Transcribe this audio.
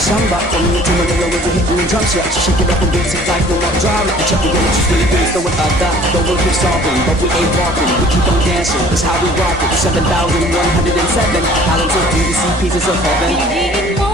samba coming into Manila with the hitting and drums. Yeah, shake it up and dance it like no more driving. Check the energy, really things throwing a dot. Don't work keep solving, but we ain't walking. We keep on dancing, that's how we rock it. 7,107 islands of beauty, see pieces of heaven.